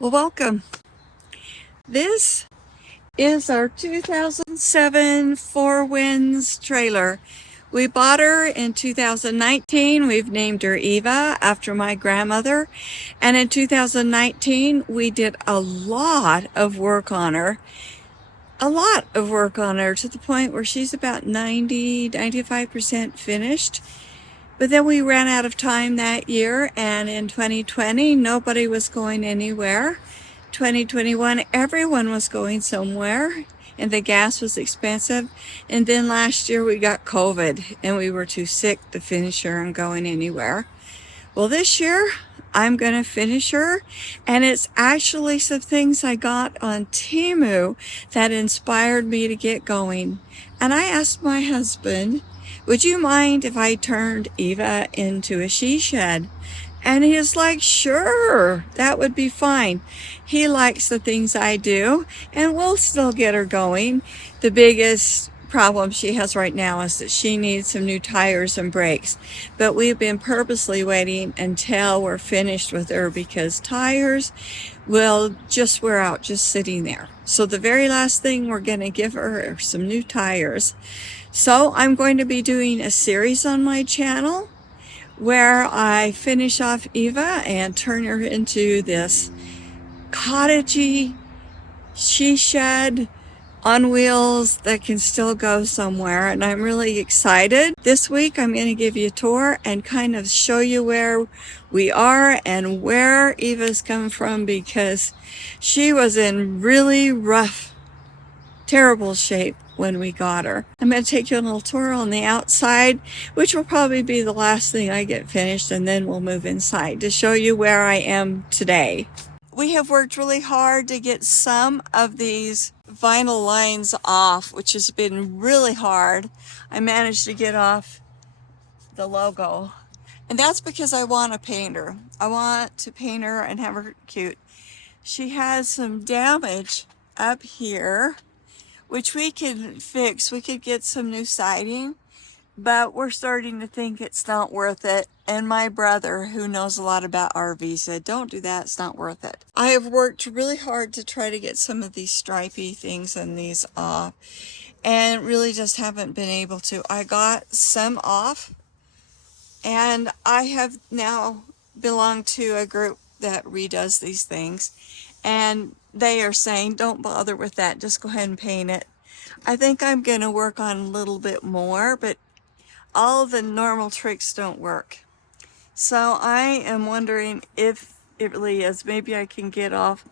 Well, welcome. This is our 2007 Four Winds trailer. We bought her in 2019. We've named her Eva after my grandmother. And in 2019, we did a lot of work on her. To the point where she's about 95% finished. But then we ran out of time that year, and in 2020, nobody was going anywhere. 2021, everyone was going somewhere, and the gas was expensive. And then last year we got COVID, and we were too sick to finish her and going anywhere. Well, this year, I'm going to finish her, and it's actually some things I got on Temu that inspired me to get going. And I asked my husband, would you mind if I turned Eva into a she shed? And he's like, sure, that would be fine. He likes the things I do, and we'll still get her going. The biggest problem she has right now is that she needs some new tires and brakes. But we've been purposely waiting until we're finished with her because tires will just wear out just sitting there. So the very last thing we're going to give her are some new tires. So I'm going to be doing a series on my channel where I finish off Eva and turn her into this cottagey she shed on wheels that can still go somewhere, and I'm really excited. This week I'm going to give you a tour and kind of show you where we are and where Eva's come from, because she was in really rough, terrible shape when we got her. I'm going to take you on a little tour on the outside, which will probably be the last thing I get finished, and then we'll move inside to show you where I am today. We have worked really hard to get some of these vinyl lines off, which has been really hard. I managed to get off the logo, and that's because I want to paint her. I want to paint her and have her cute. She has some damage up here, which we can fix. We could get some new siding, but we're starting to think it's not worth it. And my brother, who knows a lot about RVs, said, don't do that, it's not worth it. I have worked really hard to try to get some of these stripy things and these off, and really just haven't been able to. I got some off, and I have now belonged to a group that redoes these things, and they are saying, don't bother with that, just go ahead and paint it. I think I'm going to work on a little bit more, but all the normal tricks don't work. So I am wondering if it really is. Maybe I can get off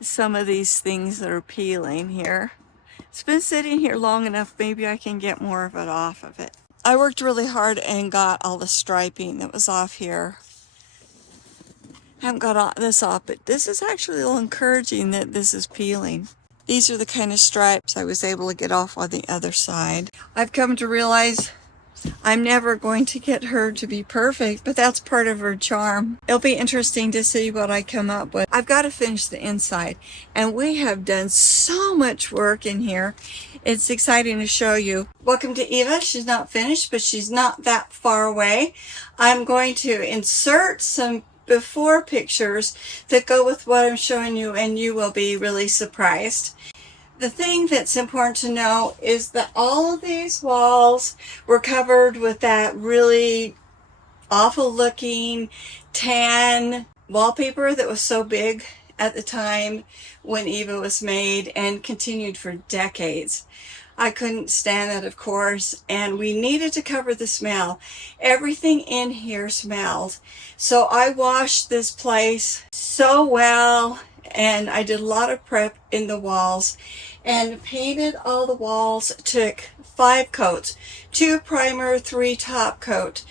some of these things that are peeling here. It's been sitting here long enough, maybe I can get more of it off of it. I worked really hard and got all the striping that was off here. I haven't got all this off, but this is actually a little encouraging that this is peeling. These are the kind of stripes I was able to get off on the other side. I've come to realize I'm never going to get her to be perfect, but that's part of her charm. It'll be interesting to see what I come up with. I've got to finish the inside, and we have done so much work in here. It's exciting to show you. Welcome to Eva. She's not finished, but she's not that far away. I'm going to insert some before pictures that go with what I'm showing you, and you will be really surprised. The thing that's important to know is that all of these walls were covered with that really awful looking tan wallpaper that was so big at the time when Eva was made and continued for decades. I couldn't stand that, of course, and we needed to cover the smell. Everything in here smelled. So I washed this place so well, and I did a lot of prep in the walls and painted all the walls. It took 5 coats, 2 primer, 3 top coat,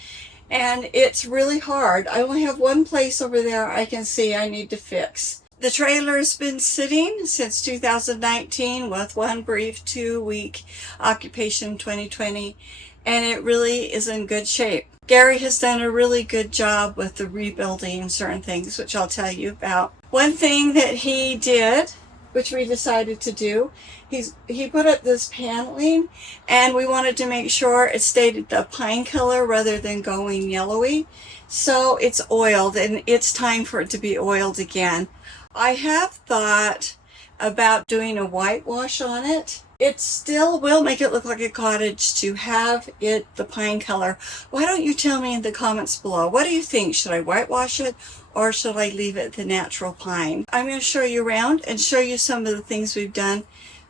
and it's really hard. I only have one place over there I can see I need to fix. The trailer has been sitting since 2019 with one brief 2-week occupation 2020, and it really is in good shape. Gary has done a really good job with the rebuilding certain things, which I'll tell you about. One thing that he did, which we decided to do, he put up this paneling, and we wanted to make sure it stayed the pine color rather than going yellowy. So it's oiled, and it's time for it to be oiled again. I have thought about doing a whitewash on it. It still will make it look like a cottage to have it the pine color. Why don't you tell me in the comments below? What do you think? Should I whitewash it or should I leave it the natural pine? I'm going to show you around and show you some of the things we've done,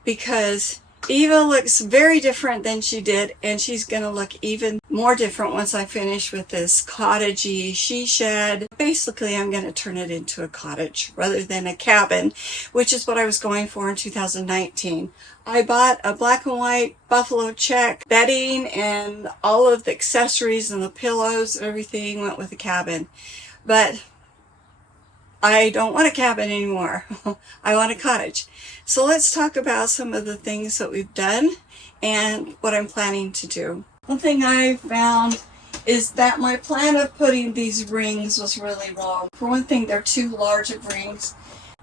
because Eva looks very different than she did, and she's going to look even more different once I finish with this cottagey she shed. Basically, I'm going to turn it into a cottage rather than a cabin, which is what I was going for in 2019. I bought a black and white buffalo check bedding, and all of the accessories and the pillows and everything went with the cabin. But I don't want a cabin anymore. I want a cottage. So let's talk about some of the things that we've done and what I'm planning to do. One thing I found is that my plan of putting these rings was really wrong. For one thing, they're too large of rings,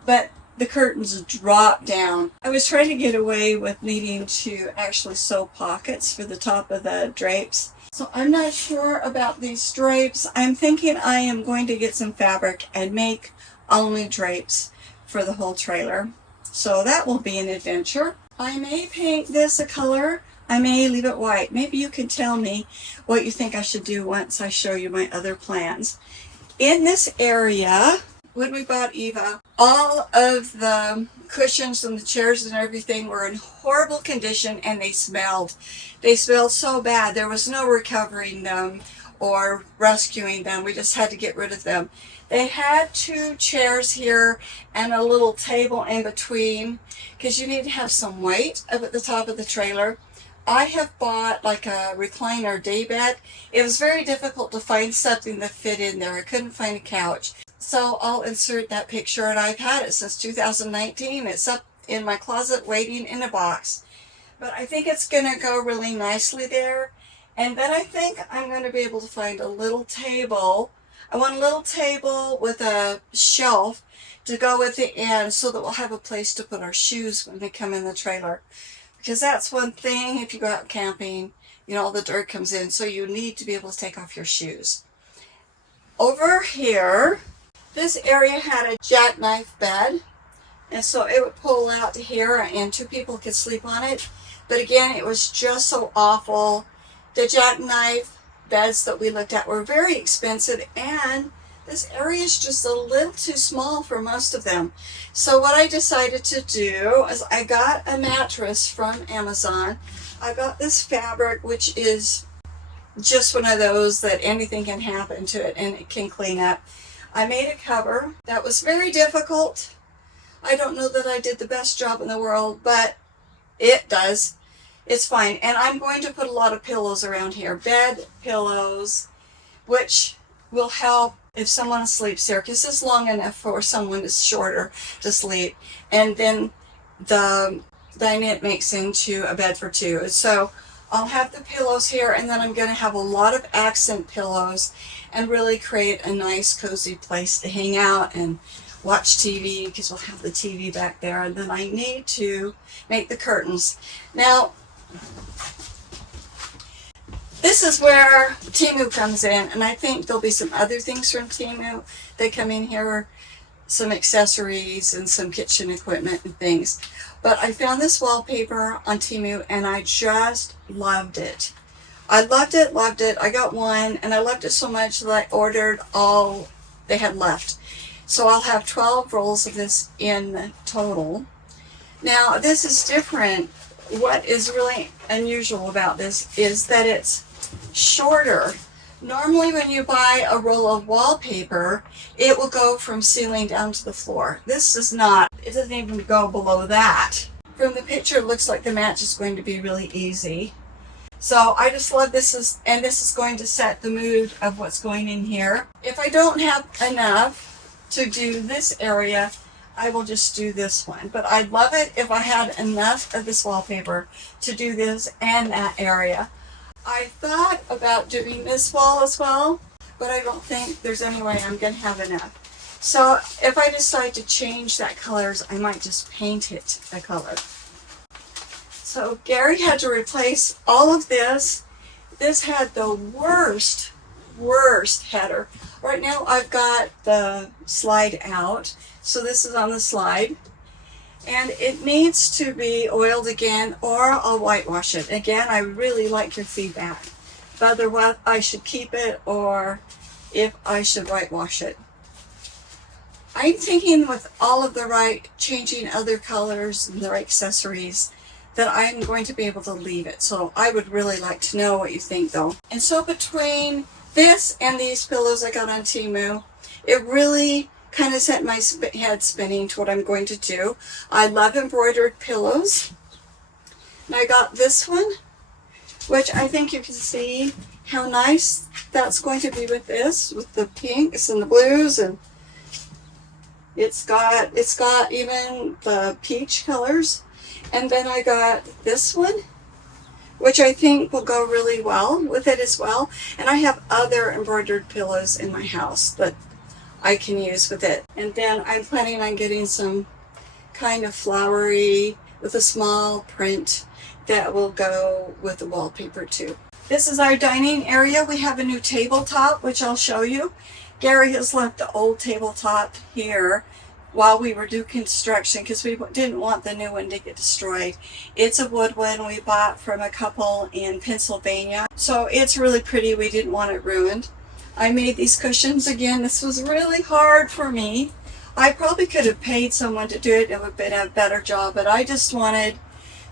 but the curtains drop down. I was trying to get away with needing to actually sew pockets for the top of the drapes. So I'm not sure about these drapes. I'm thinking I am going to get some fabric and make only drapes for the whole trailer. So that will be an adventure. I may paint this a color. I may leave it white. Maybe you can tell me what you think I should do once I show you my other plans. In this area, when we bought Eva, all of the cushions and the chairs and everything were in horrible condition, and they smelled. They smelled so bad. There was no recovering them or rescuing them. We just had to get rid of them. They had 2 chairs here and a little table in between, because you need to have some weight up at the top of the trailer. I have bought like a recliner day bed. It was very difficult to find something that fit in there. I couldn't find a couch. So I'll insert that picture, and I've had it since 2019. It's up in my closet waiting in a box. But I think it's going to go really nicely there. And then I think I'm going to be able to find a little table. I want a little table with a shelf to go with the end so that we'll have a place to put our shoes when they come in the trailer. Because that's one thing, if you go out camping, you know, all the dirt comes in, so you need to be able to take off your shoes. Over here, this area had a jackknife bed, and so it would pull out to here and 2 people could sleep on it. But again, it was just so awful. The jackknife beds that we looked at were very expensive, and this area is just a little too small for most of them. So what I decided to do is I got a mattress from Amazon. I got this fabric, which is just one of those that anything can happen to it and it can clean up. I made a cover. That was very difficult. I don't know that I did the best job in the world, but it does. It's fine. And I'm going to put a lot of pillows around here. Bed pillows, which will help if someone sleeps here, because it's long enough for someone that's shorter to sleep. And then the dinette makes into a bed for 2. So I'll have the pillows here, and then I'm going to have a lot of accent pillows and really create a nice cozy place to hang out and watch TV, because we'll have the TV back there. And then I need to make the curtains. Now, this is where Temu comes in, and I think there'll be some other things from Temu that come in here, some accessories and some kitchen equipment and things. But I found this wallpaper on Temu, and I just loved it. I loved it, loved it. I got one, and I loved it so much that I ordered all they had left. So I'll have 12 rolls of this in total. Now, this is different. What is really unusual about this is that it's shorter. Normally when you buy a roll of wallpaper, it will go from ceiling down to the floor. This does not. It doesn't even go below that. From the picture, it looks like the match is going to be really easy. So I just love this, and this is going to set the mood of what's going in here. If I don't have enough to do this area, I will just do this one. But I'd love it if I had enough of this wallpaper to do this and that area. I thought about doing this wall as well, but I don't think there's any way I'm going to have enough. So if I decide to change that colors, I might just paint it a color. So Gary had to replace all of this. This had the worst header. Right now I've got the slide out So this is on the slide. And it needs to be oiled again, or I'll whitewash it. Again, I really like your feedback, whether what I should keep it or if I should whitewash it. I'm thinking with all of the right, changing other colors and the right accessories, that I'm going to be able to leave it. So I would really like to know what you think though. And so between this and these pillows I got on Temu, it really kind of set my head spinning to what I'm going to do. I love embroidered pillows. And I got this one, which I think you can see how nice that's going to be with this, with the pinks and the blues, and it's got even the peach colors. And then I got this one, which I think will go really well with it as well. And I have other embroidered pillows in my house that I can use with it. And then I'm planning on getting some kind of flowery with a small print that will go with the wallpaper too. This is our dining area. We have a new tabletop, which I'll show you. Gary has left the old tabletop here while we were doing construction because we didn't want the new one to get destroyed. It's a wood one we bought from a couple in Pennsylvania. So it's really pretty. We didn't want it ruined. I made these cushions again. This was really hard for me. I probably could have paid someone to do it. It would have been a better job, but I just wanted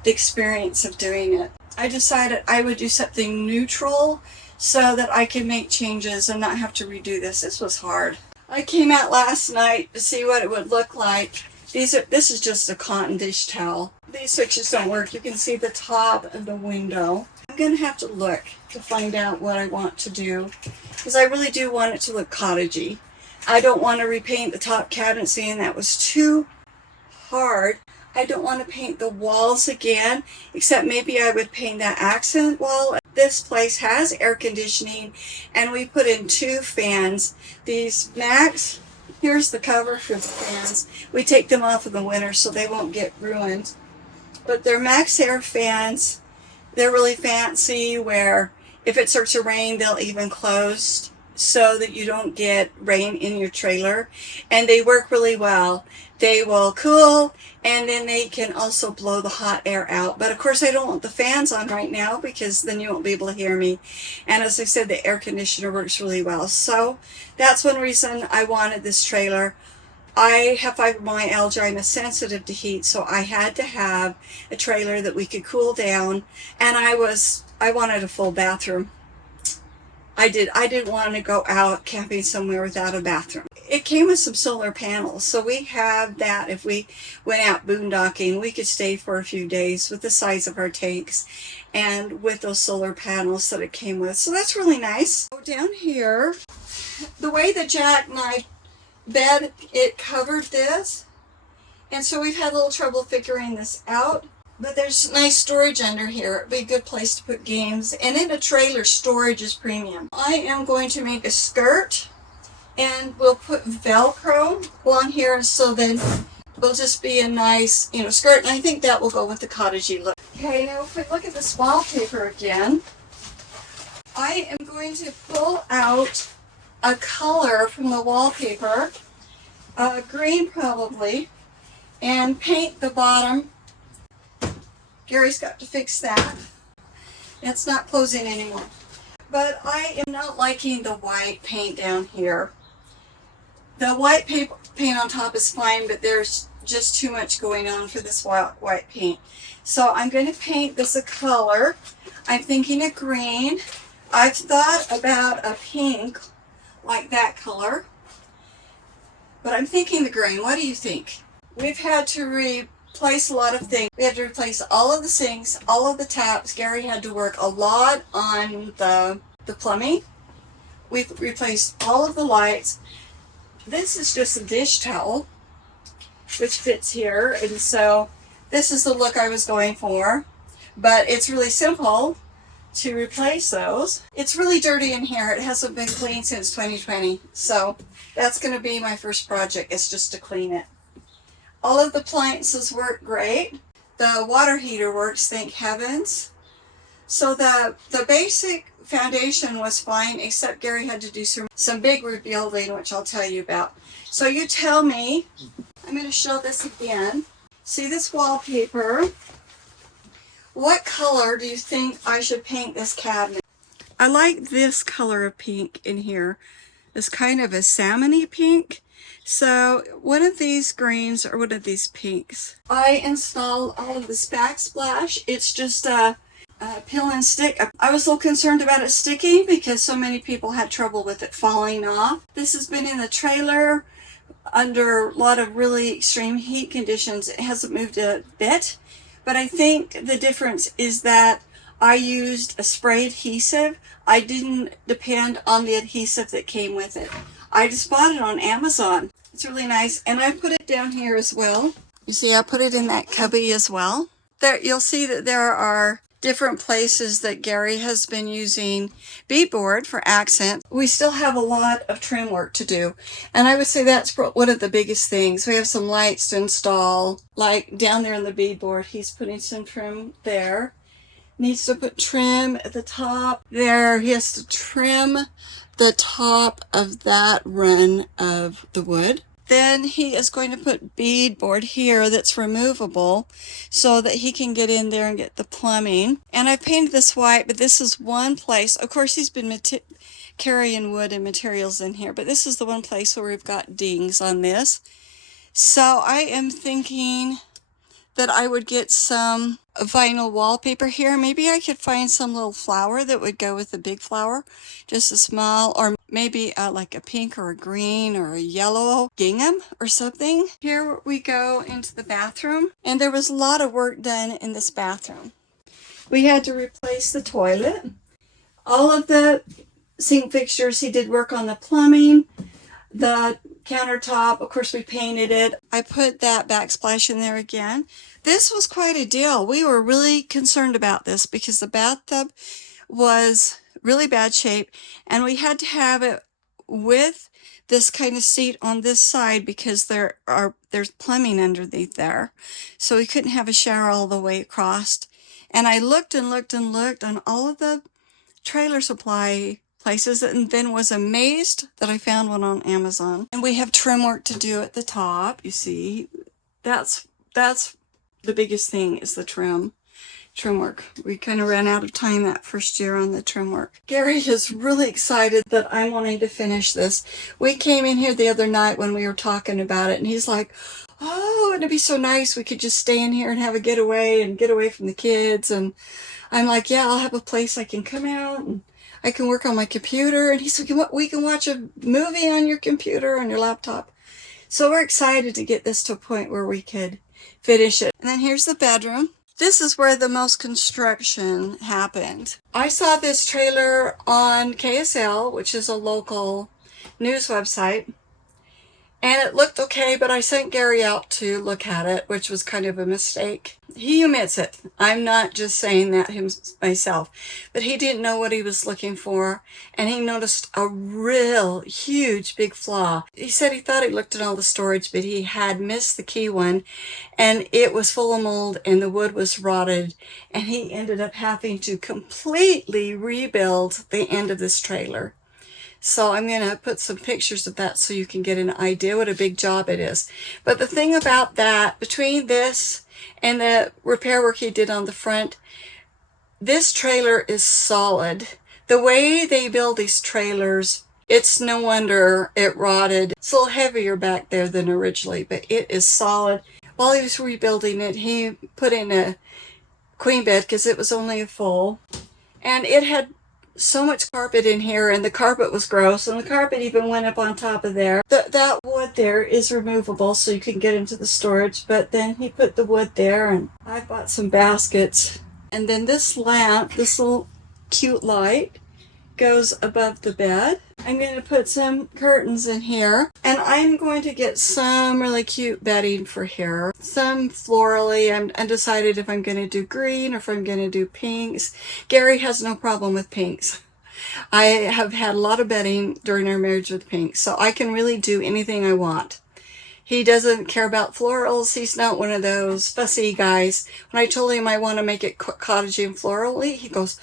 the experience of doing it. I decided I would do something neutral so that I could make changes and not have to redo this. This was hard. I came out last night to see what it would look like. This is just a cotton dish towel. These switches don't work. You can see the top of the window. I'm going to have to look to find out what I want to do, because I really do want it to look cottagey. I don't want to repaint the top cabinet, seeing that was too hard. I don't want to paint the walls again, except maybe I would paint that accent wall. This place has air conditioning, and we put in 2 fans. These Max, here's the cover for the fans. We take them off in the winter so they won't get ruined. But they're MaxAir fans. They're really fancy, where if it starts to rain, they'll even close so that you don't get rain in your trailer. And they work really well. They will cool, and then they can also blow the hot air out. But of course I don't want the fans on right now, because then you won't be able to hear me. And as I said, the air conditioner works really well. So that's one reason I wanted this trailer. I have fibromyalgia. I'm sensitive to heat, so I had to have a trailer that we could cool down. And I wanted a full bathroom. I didn't want to go out camping somewhere without a bathroom. It came with some solar panels, so we have that. If we went out boondocking, we could stay for a few days with the size of our tanks and with those solar panels that it came with. So that's really nice. So down here, the way the jackknife bed, it covered this, and so we've had a little trouble figuring this out. But there's nice storage under here. It'd be a good place to put games. And in a trailer, storage is premium. I am going to make a skirt, and we'll put Velcro on here, so then it'll just be a nice, skirt. And I think that will go with the cottagey look. Okay, now if we look at this wallpaper again, I am going to pull out a color from the wallpaper, green probably, and paint the bottom. Gary's got to fix that. It's not closing anymore. But I am not liking the white paint down here. The white paint on top is fine, but there's just too much going on for this white paint. So I'm going to paint this a color. I'm thinking a green. I've thought about a pink, like that color. But I'm thinking the green. What do you think? We've had to replace a lot of things. We had to replace all of the sinks, all of the taps. Gary had to work a lot on the plumbing. We've replaced all of the lights. This is just a dish towel, which fits here, and so this is the look I was going for. But it's really simple to replace those. It's really dirty in here. It hasn't been cleaned since 2020, so that's going to be my first project, is just to clean it. All of the appliances work great. The water heater works, thank heavens. So the basic foundation was fine, except Gary had to do some big rebuilding, which I'll tell you about. So you tell me, I'm going to show this again. See this wallpaper? What color do you think I should paint this cabinet? I like this color of pink in here. It's kind of a salmon-y pink. So one of these greens or one of these pinks. I installed all of this backsplash. It's just a peel and stick. I was a little concerned about it sticking because so many people had trouble with it falling off. This has been in the trailer under a lot of really extreme heat conditions. It hasn't moved a bit, but I think the difference is that I used a spray adhesive. I didn't depend on the adhesive that came with it. I just bought it on Amazon. It's really nice, and I put it down here as well. You see, I put it in that cubby as well. There, you'll see that there are different places that Gary has been using beadboard for accent. We still have a lot of trim work to do, and I would say that's one of the biggest things. We have some lights to install, like down there in the beadboard. He's putting some trim there. Needs to put trim at the top there. He has to trim the top of that run of the wood. Then he is going to put beadboard here that's removable so that he can get in there and get the plumbing. And I've painted this white, but this is one place. Of course, he's been carrying wood and materials in here, but this is the one place where we've got dings on this. So I am thinking that I would get some vinyl wallpaper here. Maybe I could find some little flower that would go with the big flower, just a small, or maybe like a pink or a green or a yellow gingham or something. Here we go into the bathroom, and there was a lot of work done in this bathroom. We had to replace the toilet, all of the sink fixtures. He did work on the plumbing, the countertop. Of course, we painted it. I put that backsplash in there again. This was quite a deal. We were really concerned about this because the bathtub was really bad shape, and we had to have it with this kind of seat on this side because there's plumbing underneath there. So we couldn't have a shower all the way across. And I looked and looked and looked on all of the trailer supply places, and then was amazed that I found one on Amazon. And we have trim work to do at the top. You see, that's the biggest thing is the trim work. We kind of ran out of time that first year on the trim work. Gary is really excited that I'm wanting to finish this. We came in here the other night when we were talking about it, and he's like, oh, it'd be so nice. We could just stay in here and have a getaway and get away from the kids. And I'm like, yeah, I'll have a place I can come out and I can work on my computer. And he said, we can watch a movie on your computer, on your laptop. So we're excited to get this to a point where we could finish it. And then here's the bedroom. This is where the most construction happened. I saw this trailer on KSL, which is a local news website, and it looked okay, but I sent Gary out to look at it, which was kind of a mistake. He admits it. I'm not just saying that myself, but he didn't know what he was looking for, and he noticed a real huge big flaw. He said he thought he looked at all the storage, but he had missed the key one, and it was full of mold and the wood was rotted, and he ended up having to completely rebuild the end of this trailer. So I'm going to put some pictures of that so you can get an idea what a big job it is. But the thing about that, between this and the repair work he did on the front, this trailer is solid. The way they build these trailers, it's no wonder it rotted. It's a little heavier back there than originally, but it is solid. While he was rebuilding it, he put in a queen bed because it was only a full. And it had so much carpet in here, and the carpet was gross, and the carpet even went up on top of there. That wood there is removable so you can get into the storage, but then he put the wood there, and I bought some baskets. And then this lamp, this little cute light, goes above the bed. I'm going to put some curtains in here, and I'm going to get some really cute bedding for here. Some florally. I'm undecided if I'm going to do green or if I'm going to do pinks. Gary has no problem with pinks. I have had a lot of bedding during our marriage with pinks, so I can really do anything I want. He doesn't care about florals. He's not one of those fussy guys. When I told him I want to make it cottagey and florally, he goes,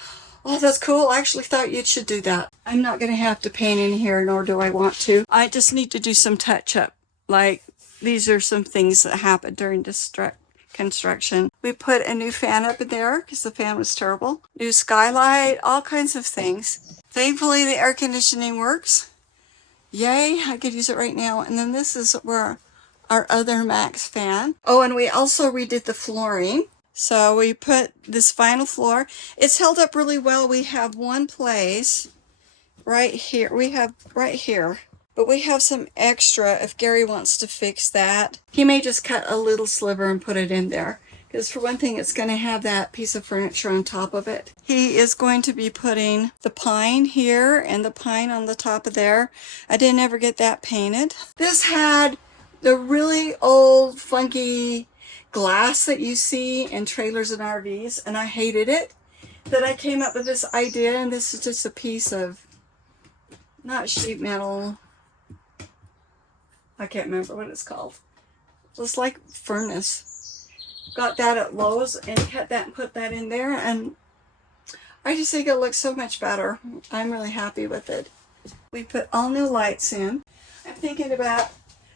Oh, that's cool. I actually thought you should do that. I'm not going to have to paint in here, nor do I want to. I just need to do some touch-up. Like, these are some things that happened during construction. We put a new fan up in there because the fan was terrible. New skylight, all kinds of things. Thankfully, the air conditioning works. Yay, I could use it right now. And then this is where our other Max fan. Oh, and we also redid the flooring. So we put this vinyl floor. It's held up really well. We have one place right here. We have right here. But we have some extra if Gary wants to fix that. He may just cut a little sliver and put it in there. Because for one thing, it's going to have that piece of furniture on top of it. He is going to be putting the pine here and the pine on the top of there. I didn't ever get that painted. This had the really old, funky glass that you see in trailers and RVs, and I hated it. That I came up with this idea, and this is just a piece of, not sheet metal, I can't remember what it's called. It's like furnace. Got that at Lowe's and cut that and put that in there, and I just think it looks so much better. I'm really happy with it. We put all new lights in. I'm thinking about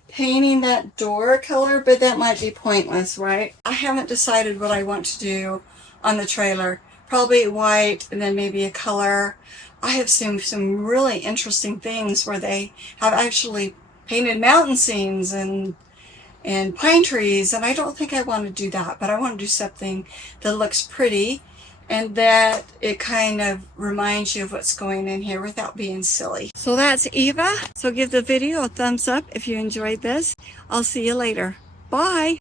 painting that door color, but that might be pointless, right? I haven't decided what I want to do on the trailer. Probably white and then maybe a color. I have seen some really interesting things where they have actually painted mountain scenes and pine trees, and I don't think I want to do that, but I want to do something that looks pretty and that it kind of reminds you of what's going in here without being silly. So that's Eva. So give the video a thumbs up if you enjoyed this. I'll see you later. Bye.